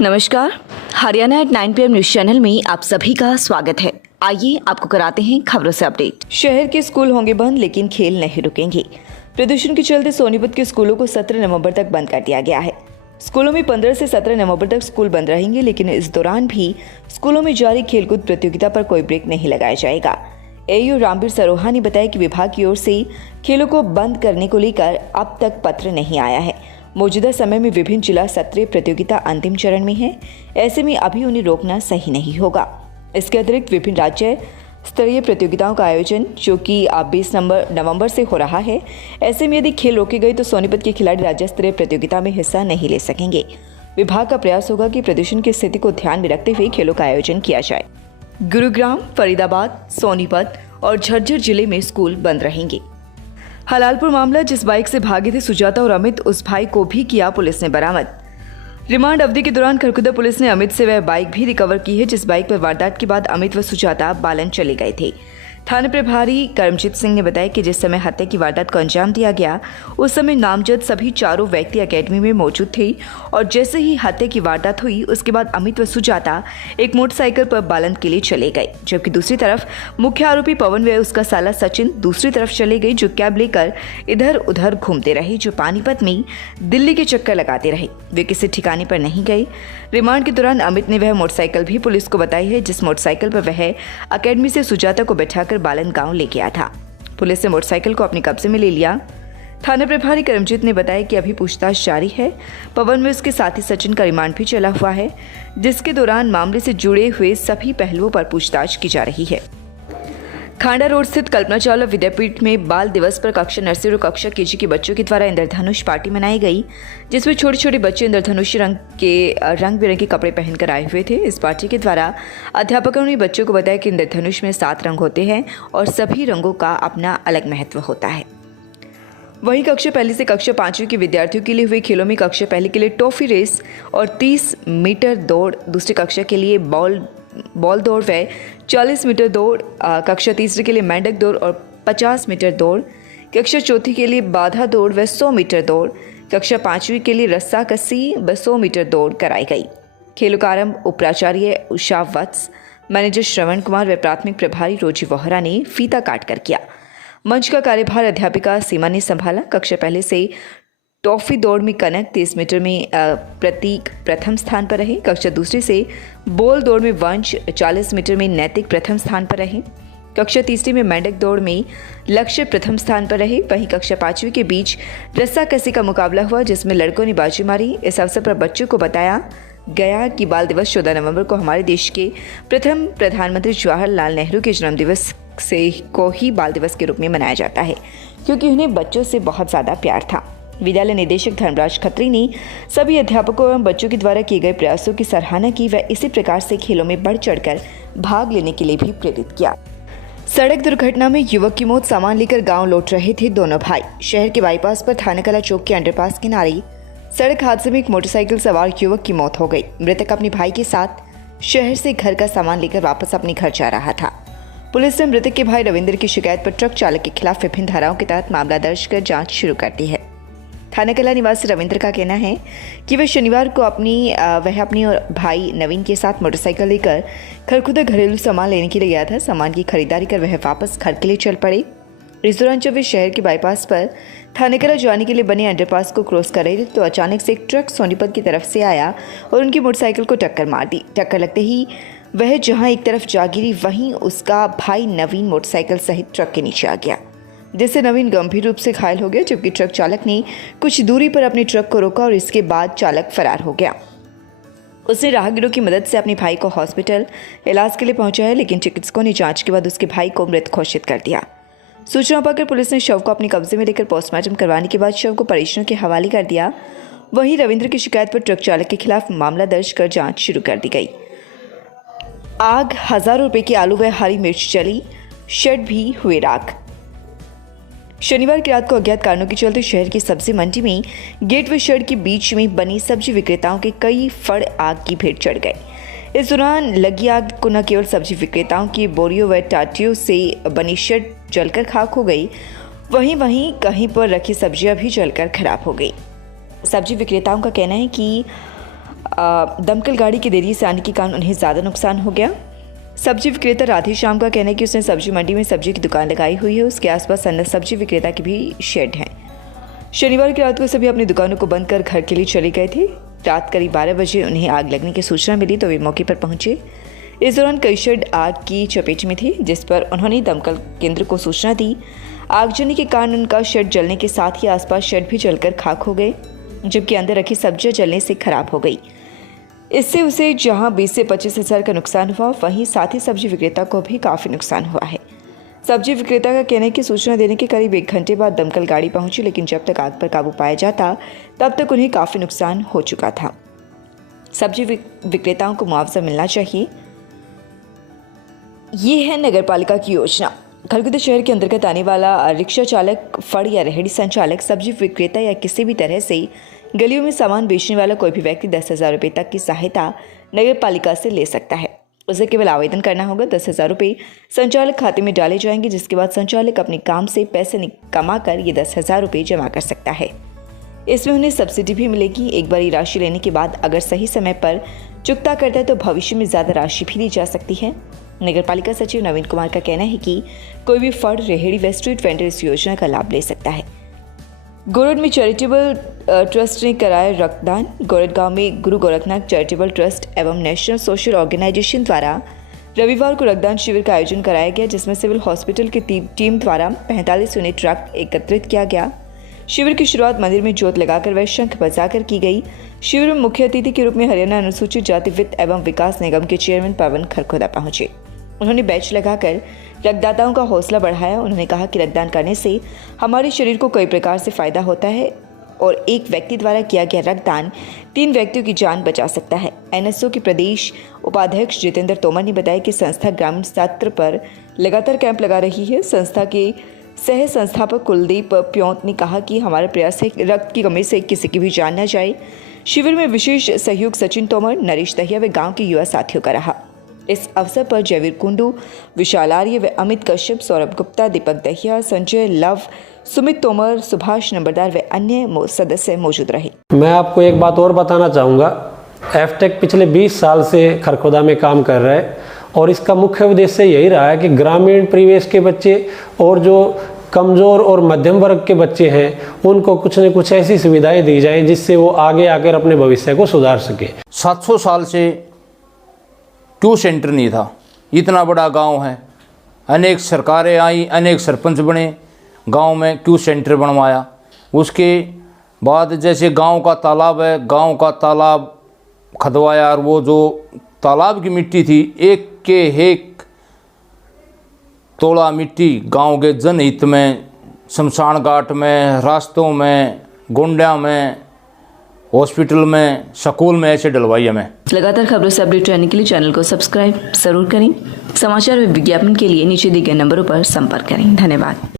नमस्कार, Haryana at 9 PM news channel में आप सभी का स्वागत है। आइए आपको कराते हैं खबरों से अपडेट। शहर के स्कूल होंगे बंद, लेकिन खेल नहीं रुकेंगे। प्रदूषण के चलते सोनीपत के स्कूलों को 17 नवंबर तक बंद कर दिया गया है। स्कूलों में 15 से 17 नवंबर तक स्कूल बंद रहेंगे, लेकिन इस दौरान भी स्कूलों में जारी खेलकूद प्रतियोगिता पर कोई ब्रेक नहीं लगाया जाएगा। एयू रामवीर सरोहा ने बताया कि विभाग की ओर से खेलों को बंद करने को लेकर अब तक पत्र नहीं आया है। मौजूदा समय में विभिन्न जिला स्तरीय प्रतियोगिता अंतिम चरण में है, ऐसे में अभी उन्हें रोकना सही नहीं होगा। इसके अतिरिक्त विभिन्न राज्य स्तरीय प्रतियोगिताओं का आयोजन जो कि 20 नवंबर से हो रहा है, ऐसे में यदि खेल रोके गए तो सोनीपत के खिलाड़ी राज्य स्तरीय प्रतियोगिता में हिस्सा नहीं ले सकेंगे। विभाग का प्रयास होगा कि प्रदूषण की स्थिति को ध्यान में रखते हुए खेलों का आयोजन किया जाए। गुरुग्राम, फरीदाबाद, सोनीपत और झज्जर जिले में स्कूल बंद रहेंगे। हलालपुर मामला, जिस बाइक से भागे थे सुजाता और अमित, उस भाई को भी किया पुलिस ने बरामद। रिमांड अवधि के दौरान खरखुदा पुलिस ने अमित से वह बाइक भी रिकवर की है जिस बाइक पर वारदात के बाद अमित व सुजाता बालन चले गए थे। थाना प्रभारी करमजीत सिंह ने बताया कि जिस समय हत्या की वारदात को अंजाम दिया गया उस समय नामजद सभी चारों व्यक्ति अकेडमी में मौजूद थे और जैसे ही हत्या की वारदात हुई उसके बाद अमित व सुजाता एक मोटरसाइकिल पर बालन के लिए चले गए, जबकि दूसरी तरफ मुख्य आरोपी पवन व उसका साला सचिन दूसरी तरफ चले गए, जो कैब लेकर इधर उधर घूमते रहे, जो पानीपत में दिल्ली के चक्कर लगाते रहे। वे किसी ठिकाने पर नहीं गए। रिमांड के दौरान अमित ने वह मोटरसाइकिल भी पुलिस को बताई है जिस मोटरसाइकिल पर वह अकेडमी से सुजाता को बैठाकर बालन गांव ले गया था। पुलिस ने मोटरसाइकिल को अपने कब्जे में ले लिया। थाना प्रभारी करमजीत ने बताया कि अभी पूछताछ जारी है। पवन में उसके साथी सचिन का रिमांड भी चला हुआ है, जिसके दौरान मामले से जुड़े हुए सभी पहलुओं पर पूछताछ की जा रही है। खांडा रोड स्थित कल्पना चावला विद्यापीठ में बाल दिवस पर कक्षा नर्सरी और कक्षा केजी के बच्चों के द्वारा इंद्रधनुष पार्टी मनाई गई, जिसमें छोटे छोटे बच्चे इंद्रधनुष रंग बिरंगे कपड़े पहनकर आए हुए थे। इस पार्टी के द्वारा अध्यापकों ने बच्चों को बताया कि इंद्रधनुष में 7 रंग होते हैं और सभी रंगों का अपना अलग महत्व होता है। वहीं कक्षा पहली से कक्षा 5वीं के विद्यार्थियों के लिए हुए खेलों में कक्षा पहली के लिए टॉफी रेस और 30 मीटर दौड़, दूसरी कक्षा के लिए बॉल दौड़ व 40 मीटर दौड़, कक्षा तीसरी के लिए मेंढक दौड़ और 50 मीटर दौड़, कक्षा चौथी के लिए बाधा दौड़ व 100 मीटर दौड़, कक्षा 5वीं के लिए रस्सा कस्सी व 100 मीटर दौड़ कराई गई। खेलों का आरंभ उपाचार्य उषा वत्स, मैनेजर श्रवण कुमार व प्राथमिक प्रभारी रोजी वोहरा ने फीता काट कर किया। मंच का कार्यभार अध्यापिका सीमा ने संभाला। कक्षा पहले से टॉफी दौड़ में कनक 30 मीटर में प्रतीक प्रथम स्थान पर रहे। कक्षा दूसरी से बॉल दौड़ में वंश 40 मीटर में नैतिक प्रथम स्थान पर रहे। कक्षा तीसरी में मेंढक दौड़ में लक्ष्य प्रथम स्थान पर रहे। वहीं कक्षा 5वीं के बीच रस्सा कसी का मुकाबला हुआ जिसमें लड़कों ने बाजी मारी। इस अवसर पर बच्चों को बताया गया कि बाल दिवस 14 नवंबर को हमारे देश के प्रथम प्रधानमंत्री जवाहरलाल नेहरू के जन्मदिवस से को ही बाल दिवस के रूप में मनाया जाता है, क्योंकि उन्हें बच्चों से बहुत ज़्यादा प्यार था। विद्यालय निदेशक धर्मराज खत्री ने सभी अध्यापकों एवं बच्चों के द्वारा किए गए प्रयासों की सराहना की व इसी प्रकार से खेलों में बढ़ चढ़कर भाग लेने के लिए भी प्रेरित किया। सड़क दुर्घटना में युवक की मौत, सामान लेकर गांव लौट रहे थे दोनों भाई। शहर के बाईपास पर थानाकला चौक के अंडरपास किनारे सड़क हादसे में एक मोटरसाइकिल सवार युवक की मौत हो गई। मृतक अपने भाई के साथ शहर से घर का सामान लेकर वापस अपने घर जा रहा था। पुलिस ने मृतक के भाई रविंद्र की शिकायत पर ट्रक चालक के खिलाफ विभिन्न धाराओं के तहत मामला दर्ज कर जांच शुरू कर दी है। थानाकला निवासी रविंद्र का कहना है कि वह शनिवार को अपनी और भाई नवीन के साथ मोटरसाइकिल लेकर खरखुदा घरेलू सामान लेने के लिए गया था। सामान की खरीदारी कर वह वापस घर के लिए चल पड़े। इस दौरान जब वे शहर के बाईपास पर थानेकला जाने के लिए बने अंडरपास को क्रॉस कर रहे थे तो अचानक से एक ट्रक सोनीपत की तरफ से आया और उनकी मोटरसाइकिल को टक्कर मार दी। टक्कर लगते ही वह जहां एक तरफ जा गिरी, वहीं उसका भाई नवीन मोटरसाइकिल सहित ट्रक के नीचे आ गया, जिससे नवीन गंभीर रूप से घायल हो गया, जबकि ट्रक चालक ने कुछ दूरी पर अपने ट्रक को रोका और इसके बाद चालक फरार हो गया। उसने राहगीरों की मदद से अपने भाई को हॉस्पिटल इलाज के लिए पहुंचाया, लेकिन चिकित्सकों ने जांच के बाद उसके भाई को मृत घोषित कर दिया। सूचना पाकर पुलिस ने शव को अपने कब्जे में लेकर पोस्टमार्टम करवाने के बाद शव को परिजनों के हवाले कर दिया। वहीं रविंद्र की शिकायत पर ट्रक चालक के खिलाफ मामला दर्ज कर जांच शुरू कर दी गई। आग, हजारों रुपए की आलू व हरी मिर्च जली, शेड भी हुए राख। शनिवार की रात को अज्ञात कारणों के चलते शहर की सब्जी मंडी में गेट व शेड के बीच में बनी सब्जी विक्रेताओं के कई फड़ आग की भेंट चढ़ गए। इस दौरान लगी आग को न केवल सब्जी विक्रेताओं की बोरियों व टाटियों से बनी शेड जलकर खाक हो गई, वहीं कहीं पर रखी सब्जियां भी जलकर खराब हो गई। सब्जी विक्रेताओं का कहना है कि दमकल गाड़ी की देरी से आने के कारण उन्हें ज़्यादा नुकसान हो गया। सब्जी विक्रेता राधे श्याम का कहना है कि उसने सब्जी मंडी में सब्जी की दुकान लगाई हुई है। उसके आसपास अन्य सब्जी विक्रेता की भी शेड हैं। शनिवार की रात को सभी अपनी दुकानों को बंद कर घर के लिए चले गए थे। रात करीब 12 बजे उन्हें आग लगने की सूचना मिली तो वे मौके पर पहुंचे। इस दौरान कई शेड आग की चपेट में थे, जिस पर उन्होंने दमकल केंद्र को सूचना दी। आगजनी के कारण उनका शेड जलने के साथ ही आसपास शेड भी जलकर खाक हो गए, जबकि अंदर रखी सब्जियां जलने से खराब हो गई। इससे उसे जहां 20 से 25 हज़ार का नुकसान हुआ, वहीं साथ ही सब्जी विक्रेता को भी काफ़ी नुकसान हुआ है। सब्जी विक्रेता का कहना है कि सूचना देने के करीब 1 घंटे बाद दमकल गाड़ी पहुंची, लेकिन जब तक आग पर काबू पाया जाता तब तक उन्हें काफ़ी नुकसान हो चुका था। सब्जी विक्रेताओं को मुआवजा मिलना चाहिए। ये है नगरपालिका की योजना। खरगोदा शहर के अंतर्गत आने वाला रिक्शा चालक, फड़ या रेहड़ी संचालक, सब्जी विक्रेता या किसी भी तरह से गलियों में सामान बेचने वाला कोई भी व्यक्ति 10,000 रुपये तक की सहायता नगरपालिका से ले सकता है। उसे केवल आवेदन करना होगा। 10,000 रुपये संचालक खाते में डाले जाएंगे, जिसके बाद संचालक अपने काम से पैसे कमाकर ये 10,000 रुपये जमा कर सकता है। इसमें उन्हें सब्सिडी भी मिलेगी। एक बार ये राशि लेने के बाद अगर सही समय पर चुकता करता है तो भविष्य में ज़्यादा राशि भी दी जा सकती है। नगरपालिका सचिव नवीन कुमार का कहना है कि कोई भी फड़, रेहड़ी व स्ट्रीट वेंडर इस योजना का लाभ ले सकता है। गोरड में चैरिटेबल ट्रस्ट ने कराया रक्तदान। गोरड गांव में गुरु गोरखनाथ चैरिटेबल ट्रस्ट एवं नेशनल सोशल ऑर्गेनाइजेशन द्वारा रविवार को रक्तदान शिविर का आयोजन कराया गया, जिसमें सिविल हॉस्पिटल की टीम द्वारा 45 यूनिट रक्त एकत्रित किया गया। शिविर की शुरुआत मंदिर में ज्योत लगाकर व शंख बजाकर की गई। शिविर में मुख्य अतिथि के रूप में हरियाणा अनुसूचित जाति वित्त एवं विकास निगम के चेयरमैन पवन खरखोदा पहुंचे। उन्होंने बैच लगाकर रक्तदाताओं का हौसला बढ़ाया। उन्होंने कहा कि रक्तदान करने से हमारे शरीर को कई प्रकार से फायदा होता है और एक व्यक्ति द्वारा किया गया रक्तदान 3 व्यक्तियों की जान बचा सकता है। एनएसओ के प्रदेश उपाध्यक्ष जितेंद्र तोमर ने बताया कि संस्था ग्रामीण स्तर पर लगातार कैंप लगा रही है। संस्था के सह संस्थापक कुलदीप प्योंत ने कहा कि हमारा प्रयास है रक्त की कमी से किसी की भी जान न जाए। शिविर में विशेष सहयोग सचिन तोमर, नरेश दहिया व गांव के युवा साथियों का रहा। इस अवसर पर जयवीर कुंडू, विशाल आर्य व अमित कश्यप, सौरभ गुप्ता, दीपक दहिया, संजय लव, सुमित तोमर, सुभाष नंबरदार व अन्य सदस्य मौजूद रहे। मैं आपको एक बात और बताना चाहूँगा। एफटेक पिछले 20 साल से खरखोदा में काम कर रहा है और इसका मुख्य उद्देश्य यही रहा है कि ग्रामीण परिवेश के बच्चे और जो कमज़ोर और मध्यम वर्ग के बच्चे हैं उनको कुछ न कुछ ऐसी सुविधाएं दी जाएं जिससे वो आगे आकर अपने भविष्य को सुधार सके। 700 साल से क्यू सेंटर नहीं था। इतना बड़ा गांव है, अनेक सरकारें आई, अनेक सरपंच बने, गांव में क्यू सेंटर बनवाया। उसके बाद जैसे गांव का तालाब है, गांव का तालाब खदवाया और वो जो तालाब की मिट्टी थी, एक के एक तोला मिट्टी गांव के जनहित में, शमशान घाट में, रास्तों में, गोंडा में, हॉस्पिटल में, स्कूल में ऐसे डलवाई हमें। लगातार खबरों से अपडेट रहने के लिए चैनल को सब्सक्राइब जरूर करें। समाचार व विज्ञापन के लिए नीचे दिए गए नंबरों पर संपर्क करें। धन्यवाद।